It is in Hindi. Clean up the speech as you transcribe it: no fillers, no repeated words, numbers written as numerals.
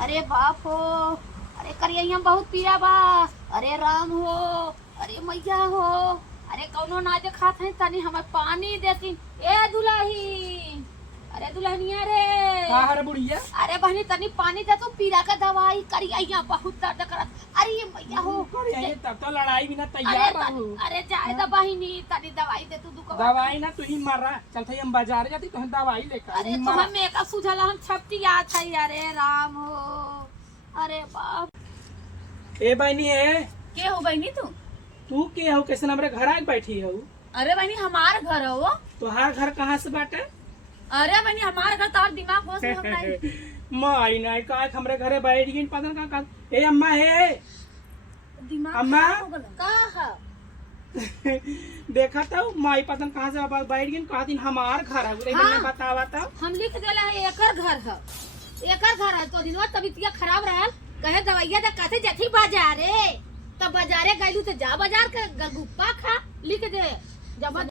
अरे बाप हो, अरे करिया बहुत पीरा बा। अरे राम हो, अरे मैया हो, अरे कौनो ना देखा थे तनी हमें पानी देती। ए दुल्हन, अरे दुल्हनिया रे। हाँ रे बुढ़िया। अरे बहनी तनी पानी दे तू, पीरा का दवाई करिया बहुत दर्द करत। अरे मैया हो, तब तो लड़ाई भी ना तैयार रहू। अरे जाए दा बहिनी तनी दवाई दे तू दुकान। दवाई ना तू ही मर चल थे हम बाजार जाती तो दवाई लेकर। अरे तुम्हें मेकअप सुझल हम छपटी याद था। अरे राम हो, अरे बाप। ए बहनी है के हो बहनी तू के हो कैसे हमारे घर आके बैठी हो? अरे बहनी हमार घर हो। तोहार घर कहाँ से बाटे? अरे बहनी हमार घर तार दिमाग घोष में होता है। माई नहीं का हमरे घरे बैठ गई पता का। ए अम्मा है दिमाग अम्मा का देखा था माई पतन कहाँ से बैठ गई। कहा दिन हमार घर है। हाँ। बतावा था हम लिख देला है एकर घर है, एकर घर है। तो दिनवा तबीयत खराब रहल, कहे दवाइया दे कहते जथी बाजारे। तब बाजारे गइलू तो जा बाजार के गुप्पा खा लिख दे जब